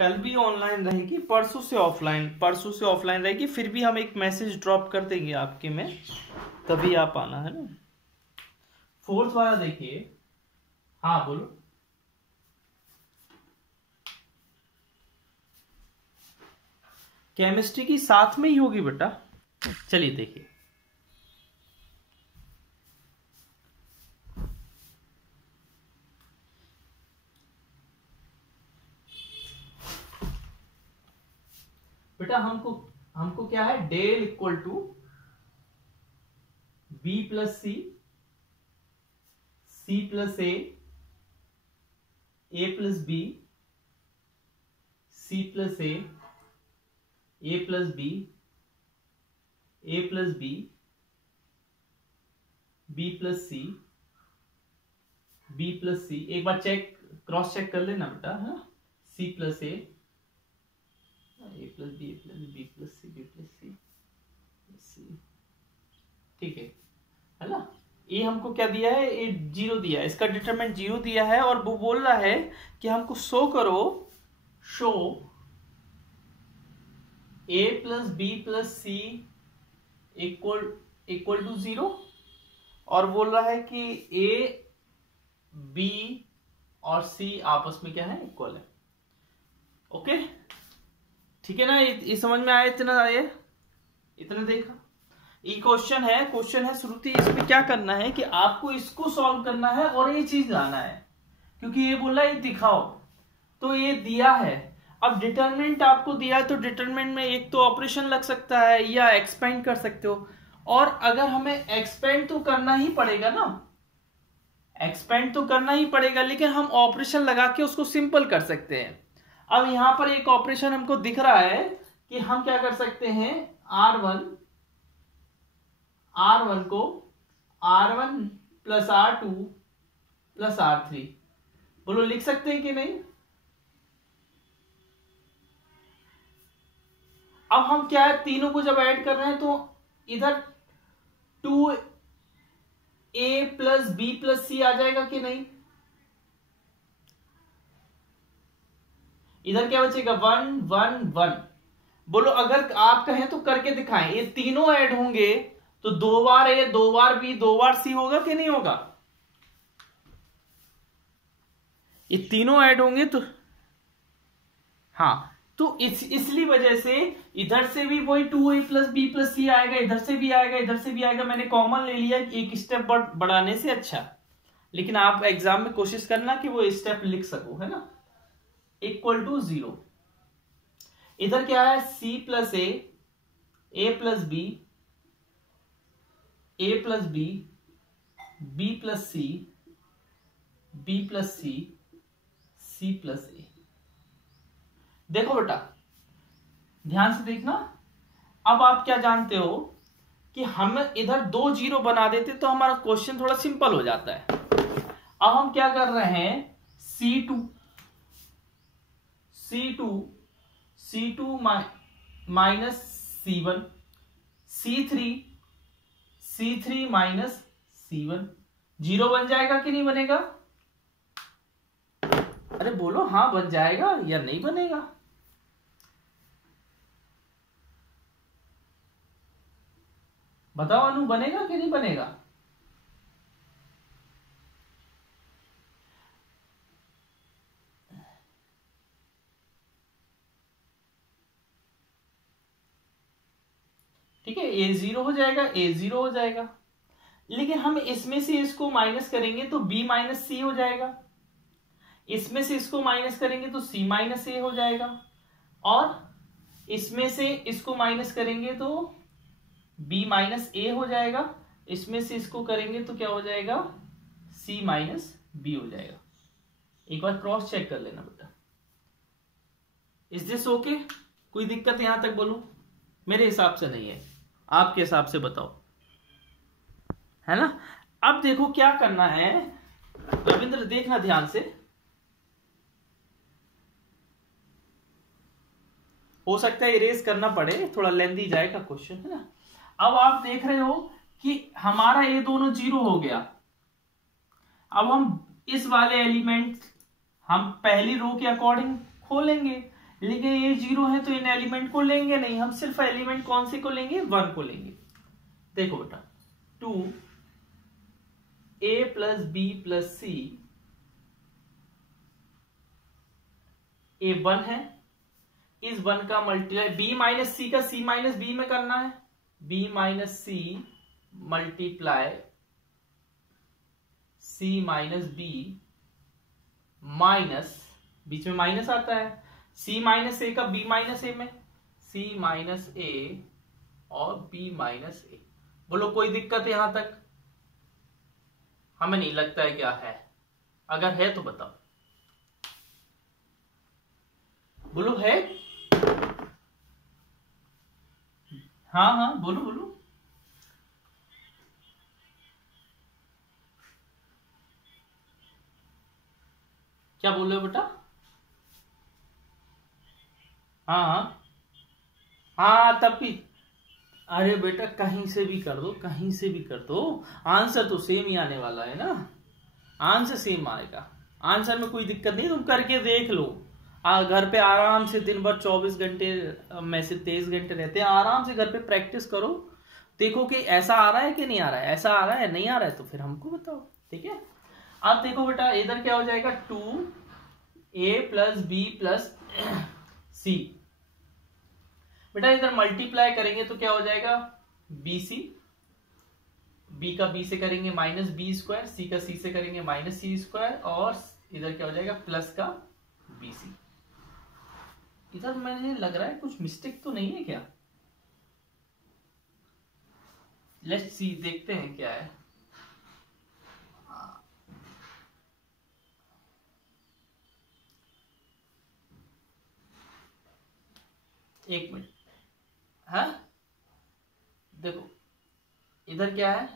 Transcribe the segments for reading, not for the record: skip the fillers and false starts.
कल भी ऑनलाइन रहेगी, परसों से ऑफलाइन रहेगी। फिर भी हम एक मैसेज ड्रॉप कर देंगे आपके में, तभी आप आना, है ना। फोर्थ वाला देखिए। हाँ बोलो। केमिस्ट्री की साथ में ही होगी बेटा। चलिए देखिए, बेटा हमको क्या है, del equal to B plus C, C plus A plus B, C plus A plus B, A plus B, B plus C, B plus C. एक बार क्रॉस चेक कर लेना बेटा, है ना। C plus A plus B plus B plus C, B plus C, ठीक है ना। ये हमको क्या दिया है, ये 0 दिया है, इसका डिटरमिनेंट 0 दिया है। और वो बोल रहा है कि हमको show A plus B plus C equal to 0, और बोल रहा है कि ए बी और सी आपस में क्या है, इक्वल है। ओके, ठीक है ना। ये समझ में आया, इतना देखा। ये क्वेश्चन है श्रुति। इसमें क्या करना है कि आपको इसको सॉल्व करना है और ये चीज लाना है, क्योंकि ये बोला ये दिखाओ, तो ये दिया है। अब डिटरमिनेंट आपको दिया है, तो डिटरमिनेंट में एक तो ऑपरेशन लग सकता है या एक्सपेंड कर सकते हो। और अगर हमें एक्सपेंड तो करना ही पड़ेगा ना, लेकिन हम ऑपरेशन लगा के उसको सिंपल कर सकते हैं। अब यहां पर एक ऑपरेशन हमको दिख रहा है कि हम क्या कर सकते हैं, R1 को R1 plus R2 plus R3, बोलो लिख सकते हैं कि नहीं। अब हम क्या है, तीनों को जब ऐड कर रहे हैं तो इधर 2A plus B plus C आ जाएगा कि नहीं। इधर क्या बचेगा, 1 1 1। बोलो अगर आप कहें तो करके दिखाएं, ये तीनों ऐड होंगे तो 2 बार A 2 bar B 2 bar C होगा कि नहीं होगा। ये तीनों ऐड होंगे तो हाँ, तो इसलिए वजह से इधर से भी वही 2A प्लस बी प्लस सी आएगा, इधर से भी आएगा, इधर से भी आएगा। मैंने कॉमन ले लिया, एक स्टेप बढ़ाने से अच्छा। लेकिन आप एग्जाम में कोशिश करना कि वो स्टेप लिख सको, है ना। Equal to 0। इधर क्या है, C plus A plus B, A plus B, B plus C, B plus C, C plus A. देखो बेटा, ध्यान से देखना। अब आप क्या जानते हो कि हम इधर 2 0 बना देते तो हमारा क्वेश्चन थोड़ा सिंपल हो जाता है। अब हम क्या कर रहे हैं, C2 minus C1, C3 minus C1, 0 बन जाएगा कि नहीं बनेगा। अरे बोलो हाँ बन जाएगा या नहीं बनेगा। बताओ अनु, बनेगा कि नहीं बनेगा। ठीक है, A0 हो जाएगा, A0 हो जाएगा। लेकिन हम इसमें से इसको माइनस करेंगे तो B माइनस सी हो जाएगा, इसमें से इसको माइनस करेंगे तो C माइनस ए हो जाएगा, और इसमें से इसको माइनस करेंगे तो B माइनस ए हो जाएगा, इसमें से इसको करेंगे तो क्या हो जाएगा, C माइनस बी हो जाएगा। एक बार क्रॉस चेक कर लेना बेटा। इज दिस ओके, कोई दिक्कत यहां तक बोलो। मेरे हिसाब से नहीं है, आपके हिसाब से बताओ, है ना। अब देखो क्या करना है, रविंद्र देखना ध्यान से। हो सकता है इरेज करना पड़े, थोड़ा लेंदी जाएगा क्वेश्चन, है ना। अब आप देख रहे हो कि हमारा ये दोनों 0 हो गया। अब हम इस वाले एलिमेंट हम पहली रो के अकॉर्डिंग खोलेंगे। लेकिन ये 0 है तो इन एलिमेंट को लेंगे नहीं, हम सिर्फ एलिमेंट कौन से को लेंगे, 1 को लेंगे। देखो बेटा 2a plus B plus C, a 1 है, इस 1 का मल्टीप्लाई b माइनस सी का c माइनस बी में करना है, b minus C multiply c minus B minus, बीच में माइनस आता है, c माइनस ए का b माइनस ए में, c माइनस ए और b माइनस ए। बोलो कोई दिक्कत है यहां तक? हमें नहीं लगता है क्या है, अगर है तो बताओ, बोलो है? हाँ हाँ बोलो बोलो। क्या बोल रहे हो बेटा? हाँ हाँ हाँ तब भी, अरे बेटा कहीं से भी कर दो, कहीं से भी कर दो, आंसर तो सेम ही आने वाला है ना, आंसर सेम आएगा, आंसर में कोई दिक्कत नहीं, तुम करके देख लो। घर पे आराम से दिन भर 24 घंटे में से 23 घंटे रहते हैं, आराम से घर पे प्रैक्टिस करो, देखो कि ऐसा आ रहा है कि नहीं आ रहा है, ऐसा आ रहा है नहीं आ रहा है तो फिर हमको बताओ, ठीक है। अब देखो बेटा इधर क्या हो जाएगा, 2a प्लस बी प्लस सी, बेटा इधर मल्टीप्लाई करेंगे तो क्या हो जाएगा, bc, b का b से करेंगे माइनस बी स्क्वायर, सी का c से करेंगे माइनस सी स्क्वायर, और इधर क्या हो जाएगा प्लस का bc। इधर मुझे लग रहा है कुछ मिस्टेक तो नहीं है क्या, लेट्स सी, देखते हैं क्या है। एक मिनट, हाँ देखो इधर क्या है,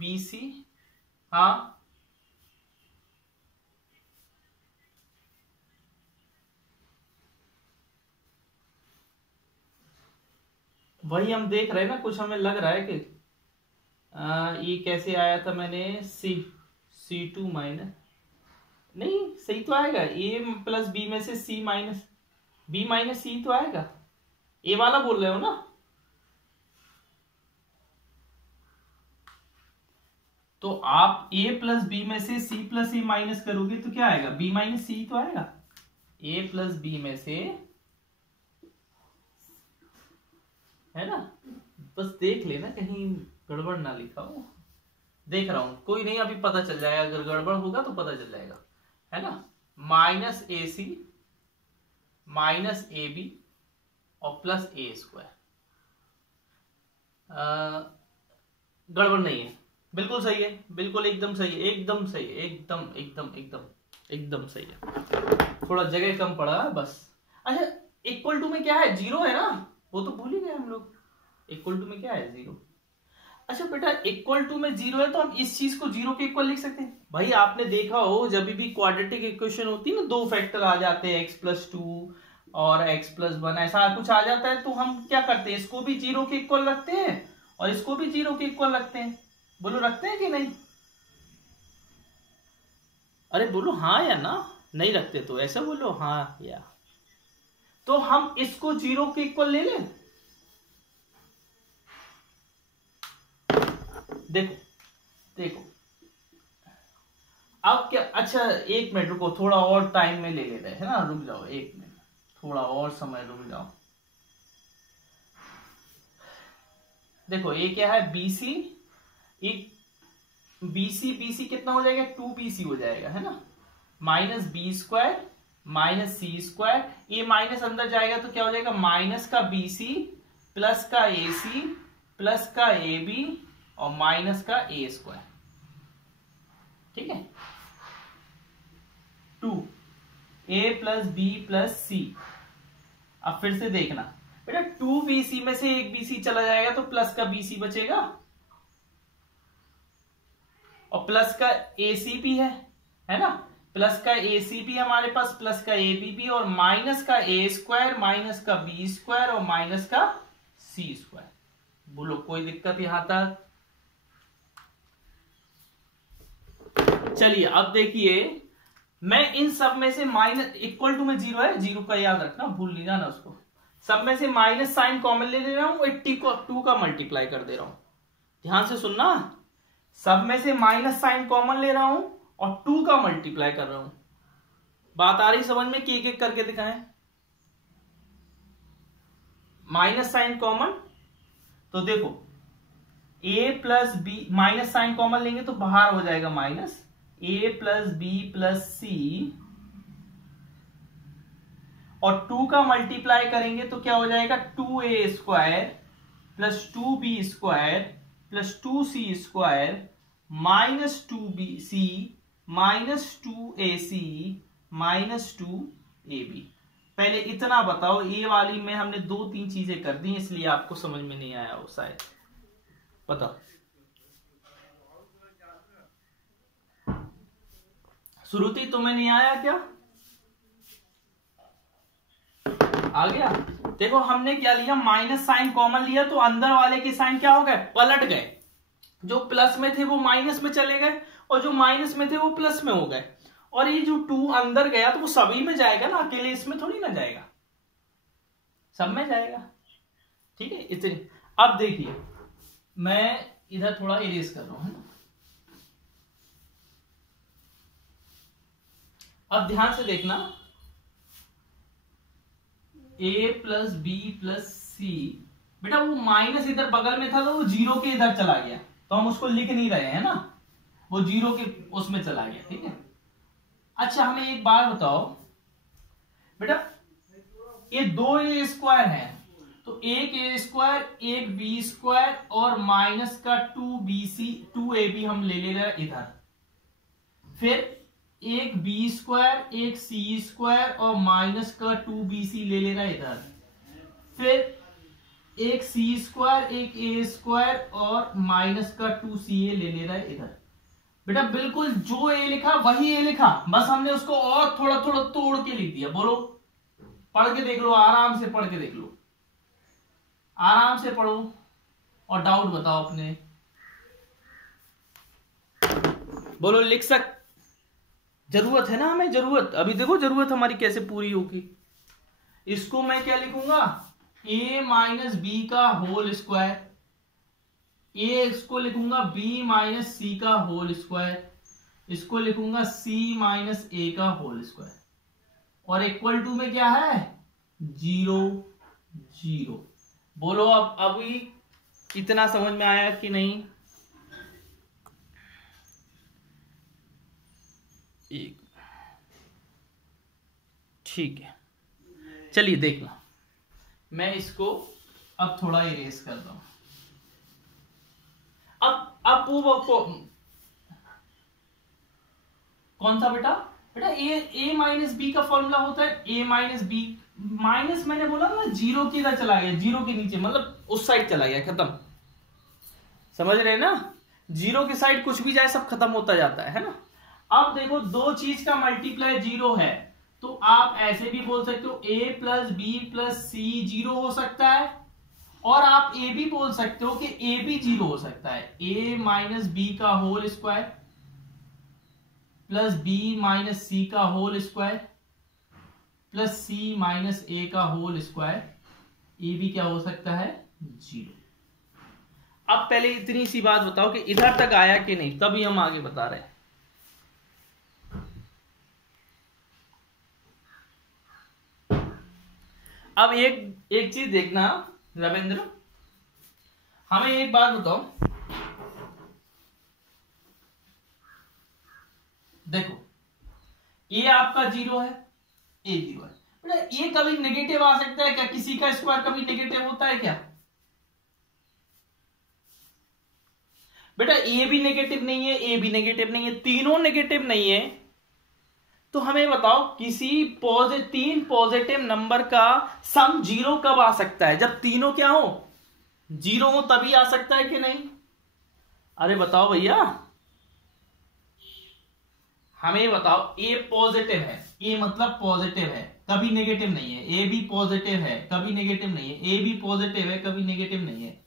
BC, हाँ वही हम देख रहे हैं ना, कुछ हमें लग रहा है कि ये कैसे आया था, मैंने C2 माइनस, नहीं सही तो आएगा, a प्लस बी में से c माइनस बी माइनस सी तो आएगा, ए वाला बोल रहे हो ना, तो आप a प्लस बी में से c प्लस ए माइनस करोगे तो क्या आएगा, b माइनस सी तो आएगा, a प्लस बी में से, है ना, बस देख लेना कहीं गड़बड़ ना लिखा हो, देख रहा हूं, कोई नहीं अभी पता चल जाएगा, अगर गड़बड़ होगा तो पता चल जाएगा, है ना, minus A C minus A B और प्लस ए स्क्वायर, गड़बड़ नहीं है, बिल्कुल सही है, बिल्कुल एकदम सही है, एकदम सही है, एकदम एकदम एकदम एकदम सही है, थोड़ा जगह कम पड़ा बस। अच्छा इक्वल टू में क्या है, 0 है ना, वो तो भूल ही गए हम लोग, इक्वल टू में क्या है, 0। अच्छा बेटा इक्वल टू में 0 है तो हम इस चीज को 0 के इक्वल लिख सकते हैं। भाई आपने देखा हो जब भी क्वाड्रेटिक इक्वेशन होती है ना, 2 फैक्टर आ जाते हैं, x+2 और x+1 ऐसा कुछ आ जाता है, तो हम क्या करते हैं, इसको भी 0 के इक्वल रखते हैं और इसको भी 0 के इक्वल रखते हैं, बोलो रखते हैं कि नहीं, अरे बोलो हाँ या ना, नहीं रखते तो ऐसा बोलो हाँ या, तो हम इसको 0 के इक्वल ले लें, देखो देखो अब क्या, अच्छा एक मिनट रुको, थोड़ा और टाइम में ले लेते हैं, है ना, रुक जाओ एक मिनट, थोड़ा और समय रुक जाओ। देखो ये क्या है, BC, एक BC कितना हो जाएगा, 2BC हो जाएगा, है ना, माइनस बी स्क्वायर माइनस सी स्क्वायर, ये माइनस अंदर जाएगा तो क्या हो जाएगा, माइनस का BC प्लस का AC प्लस का AB और माइनस का A स्क्वायर, ठीक है, 2a प्लस बी प्लस सी। अब फिर से देखना बेटा, 2BC में से एक BC चला जाएगा तो प्लस का BC बचेगा और प्लस का AC भी है ना, प्लस का AC भी हमारे पास, प्लस का AB भी, और माइनस का A स्क्वायर माइनस का B स्क्वायर और माइनस का C स्क्वायर। बोलो कोई दिक्कत यहां तक? चलिए अब देखिए मैं इन सब में से माइनस इक्वल टू में जीरो है, जीरो का याद रखना, भूल नहीं जाना उसको। सब में से माइनस साइन कॉमन ले रहा हूं, 82 का मल्टीप्लाई कर दे रहा हूं। ध्यान से सुनना, सब में से माइनस साइन कॉमन ले रहा हूं और 2 का मल्टीप्लाई कर रहा हूं। बात आ रही समझ में कि एक एक करके दिखाएं। माइनस साइन कॉमन, तो देखो a plus B, minus sign common लेंगे तो बाहर हो जाएगा minus, a plus B plus C, और 2 का मल्टीप्लाई करेंगे तो क्या हो जाएगा 2a square plus 2b square plus 2c square minus 2bc minus 2ac minus 2ab। पहले इतना बताओ, ए वाली में हमने 2-3 चीजें कर दी, इसलिए आपको समझ में नहीं आया हो शायद। बताओ, श्रुति तुम्हें नहीं आया क्या? आ गया? देखो हमने क्या लिया, माइनस साइन कॉमन लिया तो अंदर वाले के साइन क्या हो गए, पलट गए। जो प्लस में थे वो माइनस में चले गए और जो माइनस में थे वो प्लस में हो गए। और ये जो 2 अंदर गया तो वो सभी में जाएगा ना, अकेले इसमें थोड़ी ना जाएगा, सब में जाएगा। ठीक है, इतनी। अब देखिए मैं इधर थोड़ा इरेज कर रहा हूं, है ना। अब ध्यान से देखना, a प्लस बी प्लस सी, बेटा वो माइनस इधर बगल में था तो वो जीरो के इधर चला गया, तो हम उसको लिख नहीं रहे हैं ना, वो जीरो के उसमें चला गया। ठीक है, अच्छा हमें एक बात बताओ बेटा, ये 2a स्क्वायर है तो एक a स्क्वायर एक b स्क्वायर और माइनस का 2ab हम ले रहे हैं इधर, फिर एक b स्क्वायर एक c स्क्वायर और माइनस का 2bc ले रहा है इधर, फिर एक c स्क्वायर एक a स्क्वायर और माइनस का 2ca ले रहा है इधर। बेटा बिल्कुल जो a लिखा वही a लिखा, बस हमने उसको और थोड़ा थोड़ा तोड़ के लिख दिया। बोलो, पढ़ के देख लो, आराम से पढ़ के देख लो, आराम से पढ़ो और डाउट बताओ अपने। बोलो, लिख सक जरूरत है ना हमें, जरूरत। अभी देखो जरूरत हमारी कैसे पूरी होगी। इसको मैं क्या लिखूंगा, a माइनस बी का होल स्क्वायर, इसको लिखूंगा b माइनस सी का होल स्क्वायर, इसको लिखूंगा c माइनस a का होल स्क्वायर, और इक्वल टू में क्या है 0 0। बोलो अब अभी इतना समझ में आया कि नहीं? ठीक है, चलिए देखना, मैं इसको अब थोड़ा इरेज कर दूं। अब वो कौन सा बेटा a माइनस बी का फॉर्मूला होता है a माइनस बी, माइनस मैंने बोला ना जीरो की इधर चला गया, जीरो के नीचे मतलब उस साइड चला गया, खत्म। समझ रहे हैं ना, जीरो की साइड कुछ भी जाए सब खत्म होता जाता है ना। अब देखो दो चीज का मल्टीप्लाई जीरो है तो आप ऐसे भी बोल सकते हो a plus B plus C zero हो सकता है, और आप a भी बोल सकते हो कि a भी जीरो हो सकता है। a माइनस बी का whole square plus b minus C का whole square plus c minus a का होल स्क्वायर, a भी क्या हो सकता है जीरो। अब पहले इतनी सी बात बताओ कि इधर तक आया कि नहीं, तभी हम आगे बता रहे हैं। अब एक चीज देखना रविंद्र, हमें एक बात बताओ, देखो ये आपका जीरो है, ए जीरो है, बेटा ये कभी नेगेटिव आ सकता है क्या? किसी का स्क्वायर कभी नेगेटिव होता है क्या? बेटा ए भी नेगेटिव नहीं है, ए भी नेगेटिव नहीं है, तीनों नेगेटिव नहीं है, तो हमें बताओ किसी तीन पॉजिटिव नंबर का सम जीरो कब आ सकता है? जब तीनों क्या हो जीरो हो तभी आ सकता है कि नहीं? अरे बताओ भैया, हमें बताओ। ए पॉजिटिव है, ए मतलब पॉजिटिव है, कभी नेगेटिव नहीं है। ए भी पॉजिटिव है, कभी नेगेटिव नहीं है। ए भी पॉजिटिव है, कभी नेगेटिव नहीं है।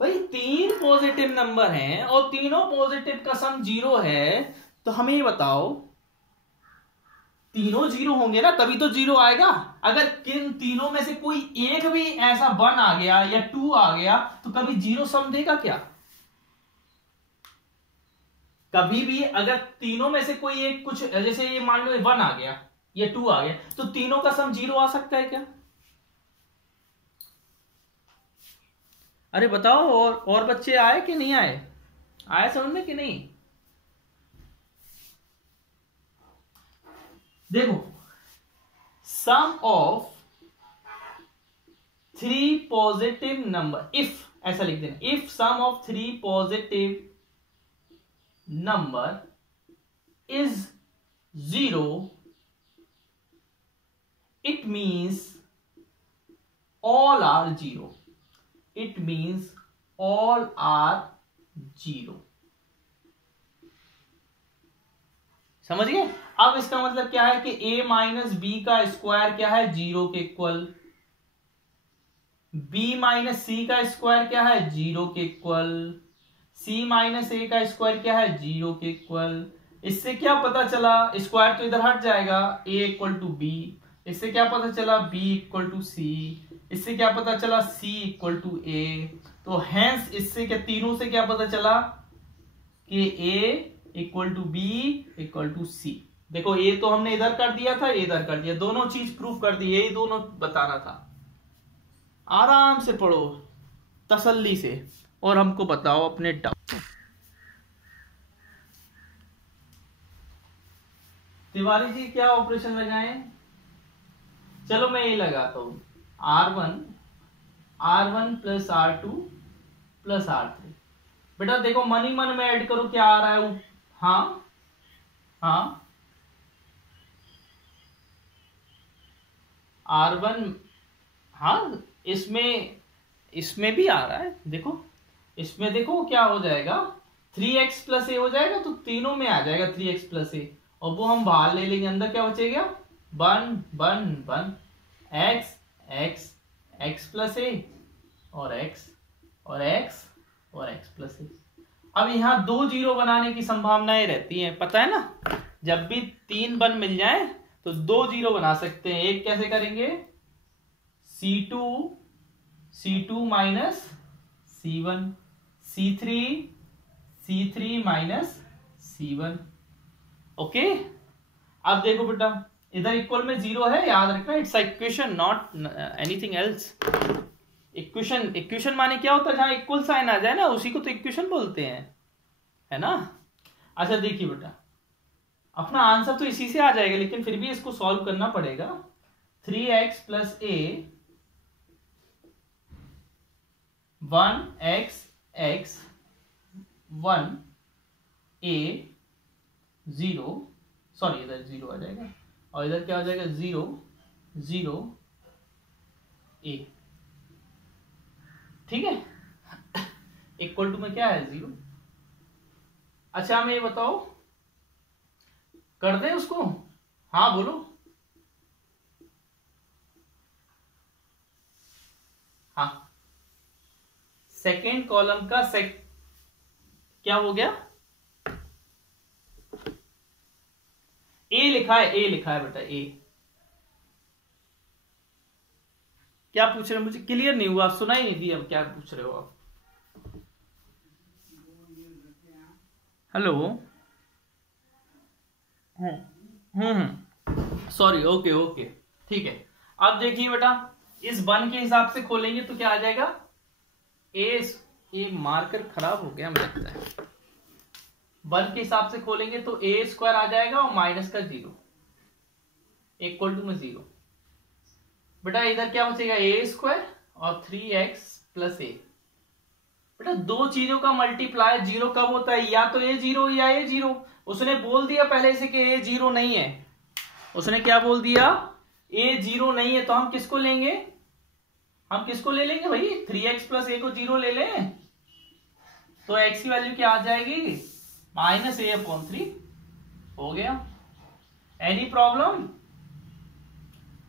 भाई तीन पॉजिटिव नंबर हैं और तीनों पॉजिटिव का सम जीरो है, तो हमें बताओ तीनों जीरो होंगे ना तभी तो जीरो आएगा। अगर किन तीनों में से कोई एक भी ऐसा 1 आ गया या 2 आ गया तो कभी जीरो सम देगा क्या? कभी भी अगर तीनों में से कोई एक कुछ, जैसे ये मान लो 1 आ गया या 2 आ गया, तो तीनों का सम जीरो आ सकता है क्या? अरे बताओ, और बच्चे आए कि नहीं आए? आए समझ में कि नहीं? देखो, sum of 3 positive number, if ऐसा लिख देना, if sum of 3 positive number is 0, it means all are 0. It means all are 0. समझ गए? अब इसका मतलब क्या है कि a माइनस बी का स्क्वायर क्या है? 0 के इक्वल। b माइनस सी का स्क्वायर क्या है? 0 के इक्वल। c माइनस ए का स्क्वायर क्या है? 0 के इक्वल। इससे क्या पता चला? स्क्वायर तो इधर हट जाएगा, a इक्वल टू बी। इससे क्या पता चला? b equal to C. इससे क्या पता चला? c equal to a। तो हैंस इससे क्या, तीनों से क्या पता चला कि a equal to b equal to c। देखो, a तो हमने इधर कर दिया था, इधर कर दिया, दोनों चीज प्रूव कर दी, यही दोनों बताना था। आराम से पढ़ो, तसल्ली से, और हमको बताओ अपने डाउट। तिवारी जी क्या ऑपरेशन लगाएं? चलो मैं ये लगाता हूं, R1 plus R2 plus R3। बेटा देखो, मन ही मन में ऐड करो, क्या आ रहा है? हाँ हाँ, R1, हाँ इसमें भी आ रहा है। देखो इसमें, देखो क्या हो जाएगा, 3x प्लस ए हो जाएगा, तो तीनों में आ जाएगा 3x प्लस ए, और वो हम बाहर ले लेंगे, अंदर क्या बचेगा? 1 x x x प्लस ए और x और x और x प्लस ए। अब यहाँ 2 जीरो बनाने की संभावनाएं रहती हैं, पता है ना? जब भी 3 1 मिल जाए तो 2 जीरो बना सकते हैं। एक कैसे करेंगे? C2 minus C1, C3 minus C1। Okay, अब देखो बेटा, इधर इक्वल में 0 है, याद रखना, it's equation not anything else. Equation माने क्या होता है? जहां इक्वल साइन आ जाए ना, उसी को तो इक्वेशन बोलते हैं, है ना? अच्छा देखिए बेटा, अपना आंसर तो इसी से आ जाएगा, लेकिन फिर भी इसको सॉल्व करना पड़ेगा। 3x plus A 1x x 1 a 0, sorry इधर 0 आ जाएगा, और इधर क्या हो जाएगा? 0 0 a। ठीक है, इक्वल टू में क्या है? 0। अच्छा हमें ये बताओ, कर दे उसको? हाँ बोलो। हाँ, सेकेंड कॉलम का क्या हो गया? ए लिखा है बेटा, ए। क्या पूछ रहे हैं? मुझे क्लियर नहीं हुआ, सुनाई नहीं दिया, क्या पूछ रहे हो आप? हेलो। सॉरी, ओके ठीक है। अब देखिए बेटा, इस 1 के हिसाब से खोलेंगे तो क्या आ जाएगा? ए मार्कर खराब हो गया मुझे लगता है। 1 के हिसाब से खोलेंगे तो ए स्क्वायर आ जाएगा और माइनस का 0 इक्वल टू में 0। बेटा इधर क्या बचेगा? ए स्क्वायर और 3x प्लस ए। बेटा दो चीजों का मल्टीप्लाई 0 कब होता है? या तो ए 0 या ए 0। उसने बोल दिया पहले से कि ए 0 नहीं है। उसने क्या बोल दिया? ए 0 नहीं है। तो हम किसको लेंगे? हम किसको ले लेंगे भाई? 3x प्लस ए को 0 ले लें तो x की वैल्यू क्या आ जाएगी? -a/3 हो गया। Any problem?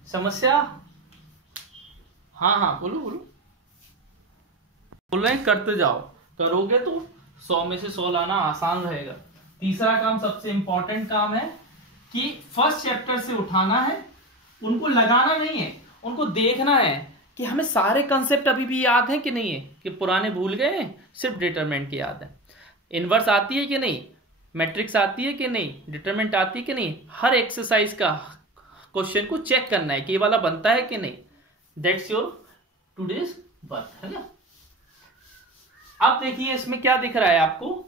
समस्या? हाँ बोलो बोल रहे हैं, करते जाओ। करोगे तो 100 में से 100 लाना आसान रहेगा। तीसरा काम सबसे इंपॉर्टेंट काम है, कि फर्स्ट चैप्टर से उठाना है, उनको लगाना नहीं है, उनको देखना है कि हमें सारे कंसेप्ट अभी भी याद हैं कि नहीं है, कि पुराने भूल गए हैं, सिर्फ डिटरमिनेंट की याद है। इनवर्स आती है कि नहीं, मैट्रिक्स आती है कि नहीं, डिटरमिनेंट आती है कि नहीं, हर एक्सरसाइज का क्वेश्चन को चेक करना है कि ये वाला बनता है कि नहीं। दैट्स योर टुडेज वर्क, है ना। अब देखिए इसमें क्या दिख रहा है आपको,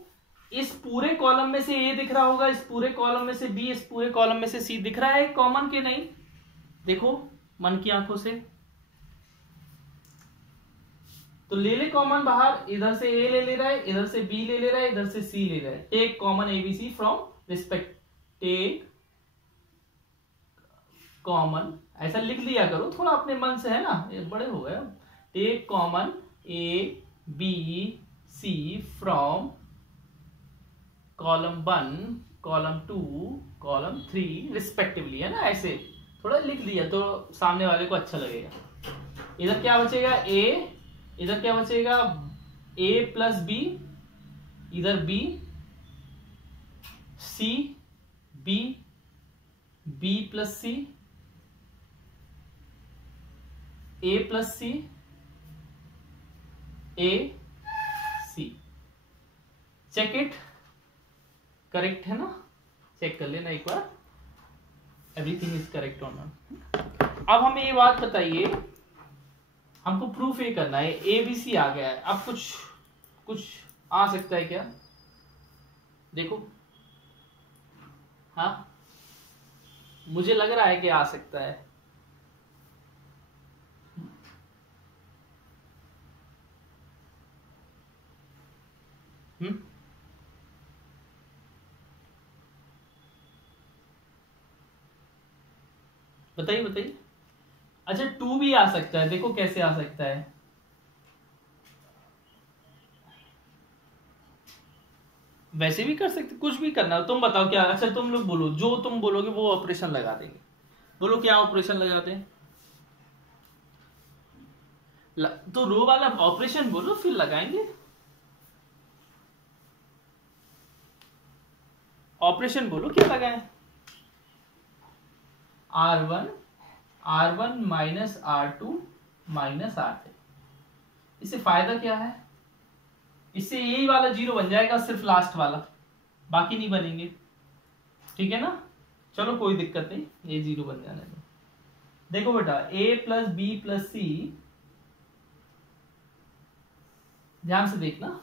इस पूरे कॉलम में से ए दिख रहा होगा, इस पूरे कॉलम में से बी, इस पूरे कॉलम में से सी दिख रहा है कॉमन के नहीं, देखो मन की आंखों से, तो ले ले कॉमन बाहर, इधर से ए ले रहा है, इधर से बी ले रहा है, इधर से सी ले रहा है। Take common A B C from respect, take common, ऐसा लिख लिया करो थोड़ा अपने मन से, है ना, ये बड़े हो गए। Take common A B C from column 1, column 2, column 3 respectively, है ना, ऐसे थोड़ा लिख दिया तो सामने वाले को अच्छा लगेगा। इधर क्या बचेगा ए, इधर क्या बचेगा a प्लस बी, इधर b, c b, b plus C, a plus C, a c। Check it, correct है ना, चेक कर लेना एक बार, एवरीथिंग इज करेक्ट और नॉट। अब हमें ये बात बताइए, हमको प्रूफ ये करना है, ए बी सी आ गया है, अब कुछ आ सकता है क्या, देखो, हाँ मुझे लग रहा है कि आ सकता है। बताइए बताइए। अच्छा 2 भी आ सकता है, देखो कैसे आ सकता है, वैसे भी कर सकते, कुछ भी करना तुम बताओ क्या। अच्छा तुम लोग बोलो, जो तुम बोलोगे वो ऑपरेशन लगा देंगे, बोलो क्या ऑपरेशन लगाते हैं, तो रो वाला ऑपरेशन बोलो फिर लगाएंगे, ऑपरेशन बोलो क्या लगाएं। R1 minus R2 minus R3, इससे फायदा क्या है, इससे यही वाला 0 बन जाएगा, सिर्फ लास्ट वाला, बाकी नहीं बनेंगे, ठीक है ना। चलो कोई दिक्कत नहीं, ये 0 बन जाने दो। देखो बेटा a प्लस बी प्लस सी, ध्यान से देखना,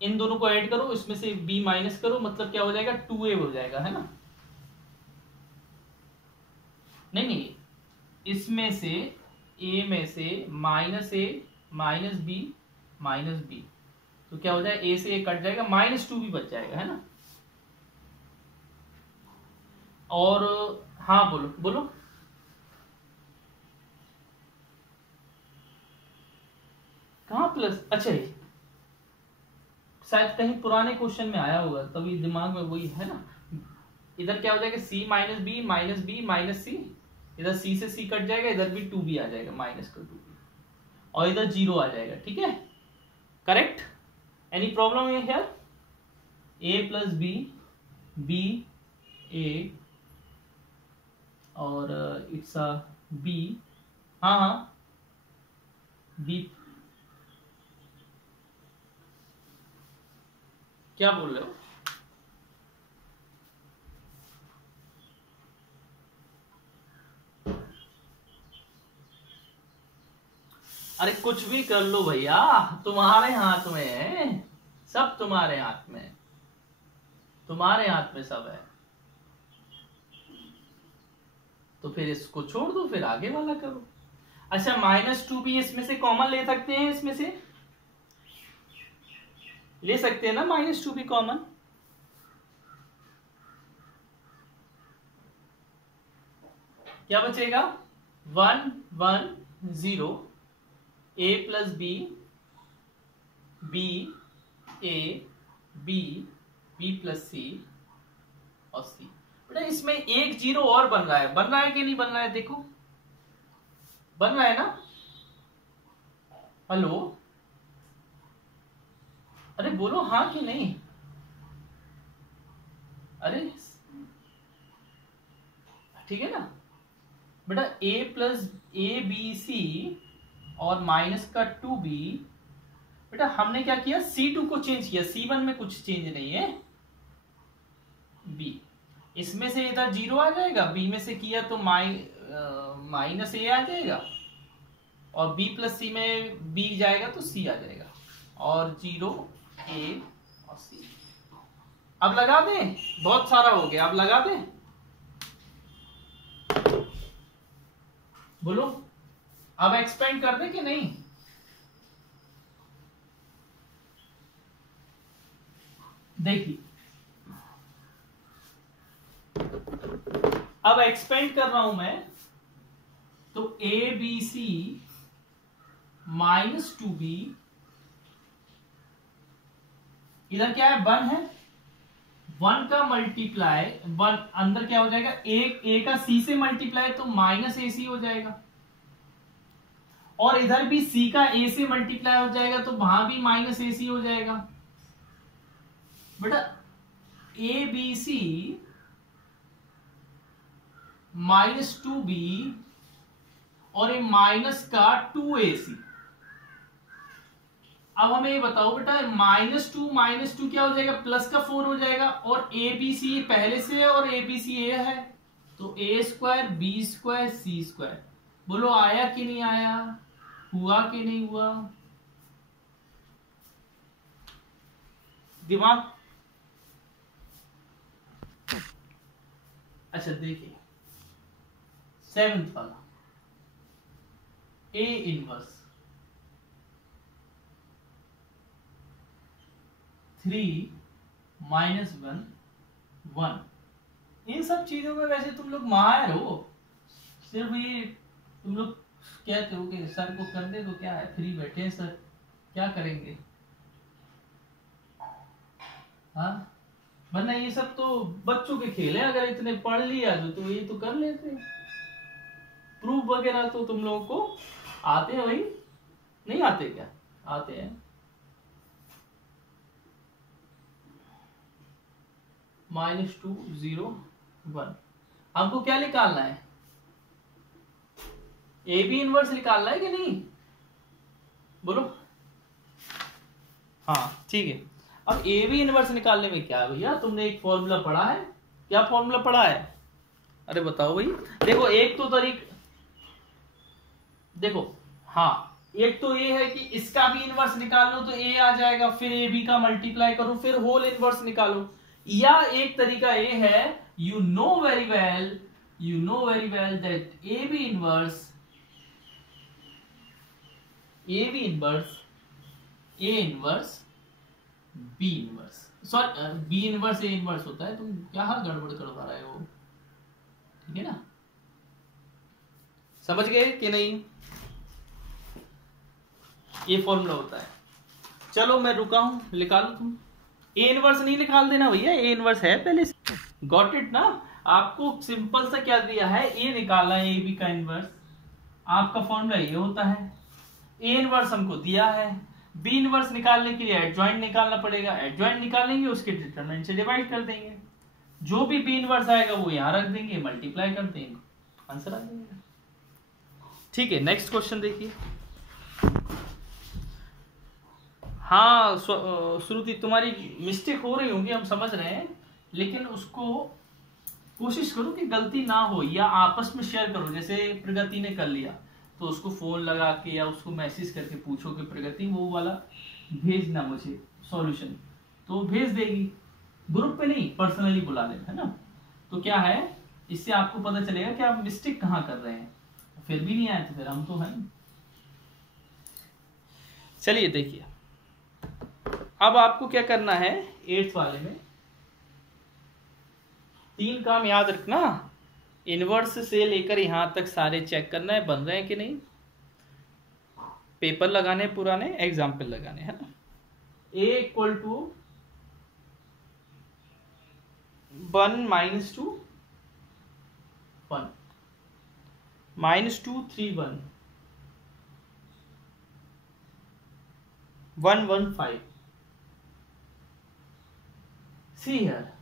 इन दोनों को ऐड करो, इसमें से b माइनस करो, मतलब क्या हो जाएगा 2a हो जाएगा, है ना। नहीं, इसमें से a में से minus a minus b minus b, तो क्या हो जाएगा, a से a कट जाएगा, -2 भी बच जाएगा, है ना। और हाँ बोलो बोलो, कहाँ प्लस, अच्छा शायद कहीं पुराने क्वेश्चन में आया होगा तभी दिमाग में वही है ना। इधर क्या हो जाएगा c माइनस बी माइनस सी, इधर c से c कट जाएगा, इधर भी 2b आ जाएगा, माइनस का 2b, और इधर 0 आ जाएगा, ठीक है, correct. Any problem here, a plus B, B a और इट्स अ b, हाँ हाँ b, क्या बोल रहे हो, अरे कुछ भी कर लो भैया, तुम्हारे हाथ में है, सब तुम्हारे हाथ में, तुम्हारे हाथ में सब है, तो फिर इसको छोड़ दो, फिर आगे वाला करो। अच्छा -2 भी इसमें से कॉमन ले सकते हैं, इसमें से ले सकते हैं ना, -2 भी कॉमन, क्या बचेगा 1 1 0, a plus B, B A, B B plus C और सी। बेटा इसमें एक 0 और बन रहा है कि नहीं बन रहा है, देखो बन रहा है ना, हेलो, अरे बोलो हाँ कि नहीं, अरे ठीक है ना बेटा, a plus A B C और माइनस का 2b। बेटा हमने क्या किया, C2 को चेंज किया, C1 में कुछ चेंज नहीं है। b इसमें से इधर 0 आ जाएगा, b में से किया तो माइनस a आ जाएगा, और b प्लस सी में b जाएगा तो c आ जाएगा, और 0 a और c। अब लगा दें, बहुत सारा हो गया, अब लगा दें, बोलो अब एक्सपेंड कर दे कि नहीं। देखिए अब एक्सपेंड कर रहा हूं मैं, तो ए बी सी माइनस 2b, इधर क्या है 1 है, 1 का मल्टीप्लाई 1 अंदर क्या हो जाएगा, ए का सी से मल्टीप्लाई तो माइनस ए सी हो जाएगा, और इधर भी सी का ए से मल्टीप्लाई हो जाएगा तो वहां भी माइनस ए सी हो जाएगा। बेटा ए बी सी माइनस 2b और ये माइनस का 2ac। अब हमें ये बताओ बेटा, माइनस टू क्या हो जाएगा, प्लस का 4 हो जाएगा, और ए बी सी पहले से है और ए बी सी ए है, तो ए स्क्वायर बी स्क्वायर सी स्क्वायर। बोलो आया कि नहीं आया, हुआ कि नहीं हुआ। दिमाग अच्छा देखिए 7th वाला ए इनवर्स 3 माइनस 1 इन सब चीजों में वैसे तुम लोग माहिर हो, सिर्फ ये तुम लोग कहते हो कि सर को कर दे तो क्या है, फ्री बैठे हैं सर, क्या करेंगे। हाँ वरना ये सब तो बच्चों के खेल है, अगर इतने पढ़ लिया तो ये तो कर लेते। प्रूफ वगैरह तो तुम लोगों को आते हैं भाई, नहीं आते क्या, आते हैं। -2 0 1 हमको क्या निकालना है, ए बी इनवर्स निकालना है कि नहीं, बोलो। हाँ ठीक है, अब ए बी इनवर्स निकालने में क्या है भैया, तुमने एक फॉर्मूला पढ़ा है, क्या फॉर्मूला पढ़ा है, अरे बताओ भाई। देखो एक तो देखो हाँ, एक तो ये है कि इसका भी इनवर्स निकाल लो तो ए आ जाएगा, फिर ए बी का मल्टीप्लाई करो, फिर होल इनवर्स निकालो। या एक तरीका ये है, you know very well that A B inverse A inverse B inverse, sorry B inverse A inverse होता है, तुम क्या गड़बड़ करवा रहे हो, ठीक है ना, समझ गए कि नहीं। ये फॉर्मूला होता है। चलो मैं रुका हूं, निकालो तुम। ए इनवर्स नहीं निकाल देना भैया, ए इनवर्स है पहले से, गॉट इट ना। आपको सिंपल सा क्या दिया है, ए निकालना है, ए बी का इनवर्स, आपका फॉर्मूला ये होता है। ए इनवर्स हमको दिया है, बी इनवर्स निकालने के लिए एडजॉइंट निकालना पड़ेगा, एडजॉइंट निकालेंगे उसके डिटरमिनेंट से डिवाइड कर देंगे, जो भी बी इनवर्स आएगा वो यहां रख देंगे, मल्टीप्लाई कर देंगे, आंसर आ जाएगा। ठीक है नेक्स्ट क्वेश्चन देखिए। हाँ श्रुति तुम्हारी मिस्टेक हो रही होगी, हम समझ रहे हैं, लेकिन उसको कोशिश करो कि गलती ना हो, या आपस में शेयर करो, जैसे प्रगति ने कर लिया तो उसको फोन लगा के या उसको मैसेज करके पूछो कि प्रगति वो वाला भेजना मुझे सॉल्यूशन, तो भेज देगी, ग्रुप पे नहीं पर्सनली बुला लेना, है ना। तो क्या है, इससे आपको पता चलेगा कि आप मिस्टेक कहाँ कर रहे हैं, फिर भी नहीं आए तो फिर हम तो हैं। चलिए देखिए, अब आपको क्या करना है, 8th वाले में 3 काम याद रखना, इनवर्स से लेकर यहां तक सारे चेक करना है बन रहे हैं कि नहीं, पेपर लगाने पुराने, एग्जाम्पल लगाने, है ना। a equal to 1 -2 1 -2 3 1 1 1 5। See here,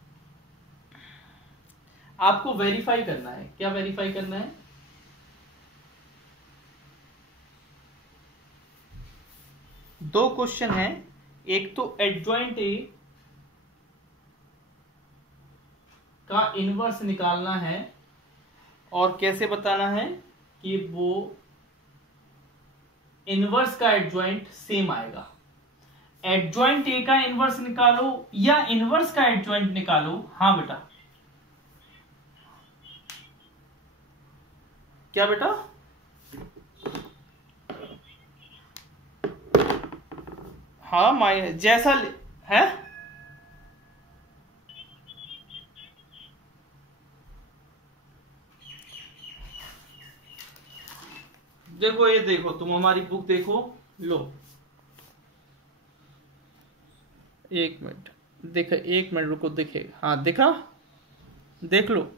आपको वेरीफाई करना है। क्या वेरीफाई करना है? दो क्वेश्चन है, एक तो एडजॉइंट ए का इनवर्स निकालना है और कैसे बताना है कि वो इनवर्स का एडजॉइंट सेम आएगा। एडजॉइंट ए का इनवर्स निकालो या इनवर्स का एडजॉइंट निकालो। हाँ बेटा, क्या बेटा? हाँ माइनस जैसा है। देखो ये देखो, तुम हमारी बुक देखो, लो एक मिनट, देखो एक मिनट रुको, दिखेगा। हाँ दिखा, देख लो।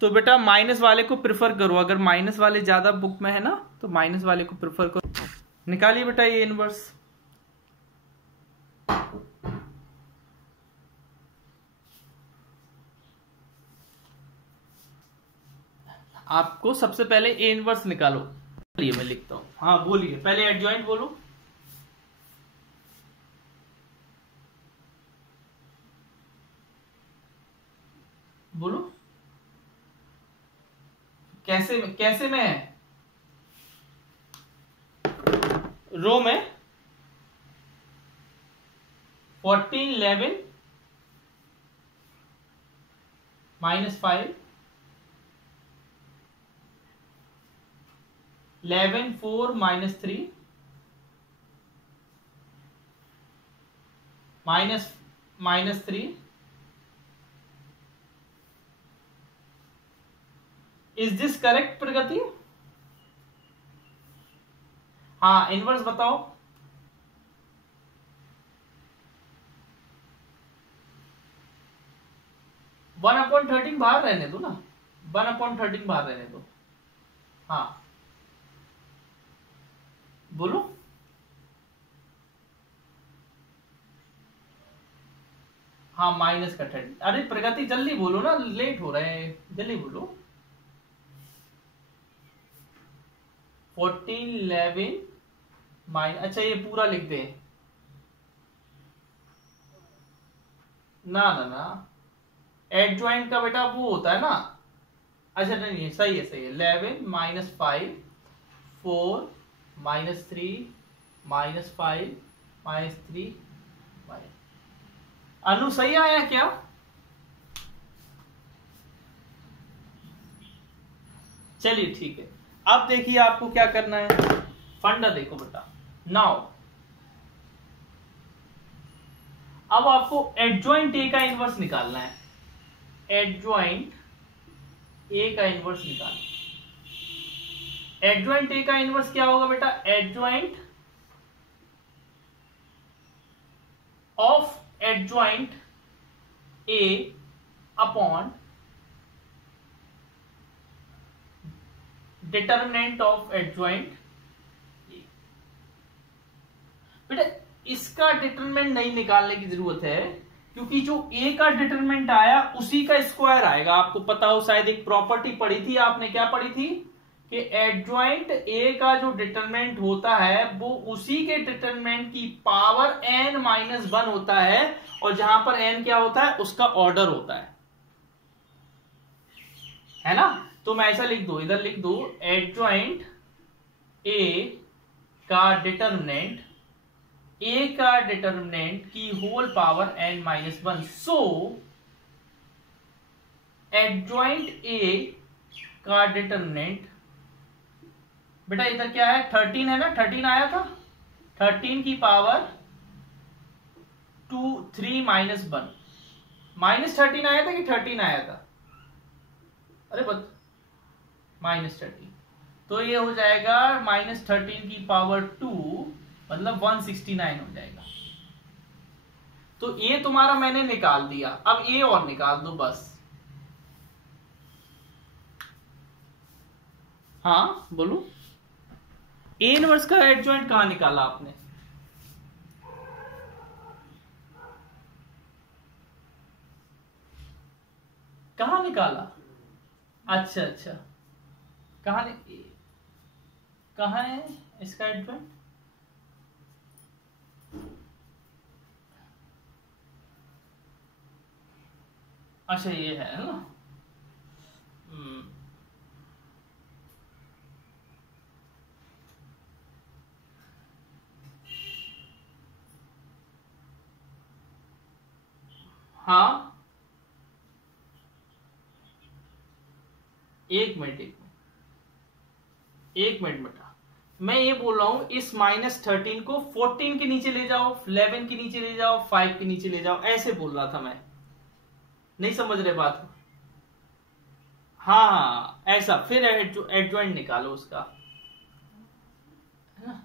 तो बेटा माइनस वाले को प्रिफर करो, अगर माइनस वाले ज्यादा बुक में है ना तो माइनस वाले को प्रिफर करो। निकालिए बेटा ये इनवर्स। आपको सबसे पहले ए इनवर्स निकालो। चलिए मैं लिखता हूं। हाँ बोलिए, पहले एडजॉइंट बोलो। बोलो कैसे में है? रो में 14 11 -5 11 4 -3 -3। इज दिस करेक्ट प्रगति? हाँ इनवर्स बताओ। 1/13 बाहर रहने दो ना, 1/13 बाहर रहने दो। हाँ बोलो। हाँ माइनस का 30। अरे प्रगति जल्दी बोलो ना, लेट हो रहे हैं, जल्दी बोलो। 14 11 अच्छा ये पूरा लिख दे। ना ना ना, एडजॉइंट का बेटा वो होता है ना। अच्छा नहीं, सही है सही है। 11 -5 4 -3 -5 -3 अनु सही आया क्या? चलिए ठीक है। अब देखिए आपको क्या करना है, फंडा देखो बेटा। नाउ अब आपको एडजॉइंट ए का इनवर्स निकालना है। एडजॉइंट ए का इनवर्स निकालना। एडजॉइंट ए का इनवर्स क्या होगा बेटा? Adjoint of adjoint A upon determinant of adjoint. बेटा इसका डिटरमिनेंट नहीं निकालने की जरूरत है, क्योंकि जो ए का डिटरमिनेंट आया उसी का स्क्वायर आएगा। आपको पता हो शायद एक प्रॉपर्टी पढ़ी थी आपने, क्या पढ़ी थी कि एडजॉइंट ए का जो डिटरमिनेंट होता है वो उसी के डिटरमिनेंट की पावर n-1 होता है, और जहां पर n क्या होता है उसका ऑर्डर होता है ना। तो मैं ऐसा लिख दो, इधर लिख दो एडजॉइंट ए का डिटरमिनेंट, ए का डिटरमिनेंट की whole power n-1। So adjoint A का डिटरमिनेंट बेटा इधर क्या है? 13 है ना, 13 आया था। 13 की पावर 2 3 -1 -13 आया था कि 13 आया था? अरे बस -13, तो ये हो जाएगा -13 की पावर 2 मतलब 169 हो जाएगा। तो ये तुम्हारा मैंने निकाल दिया, अब ये और निकाल दो बस। हाँ बोलो, ए इनवर्स का एडजॉइंट कहां निकाला आपने? कहाँ निकाला? अच्छा अच्छा, कहाँ कहाँ है इसका एडजॉइंट? अच्छा ये है ना। हाँ एक मिनट बेटा, मैं ये बोल रहा हूं इस -13 को 14 के नीचे ले जाओ, 11 के नीचे ले जाओ, 5 के नीचे ले जाओ, ऐसे बोल रहा था मैं। नहीं समझ रहे बात? हाँ हाँ ऐसा, फिर एडजॉइंट निकालो उसका, है ना।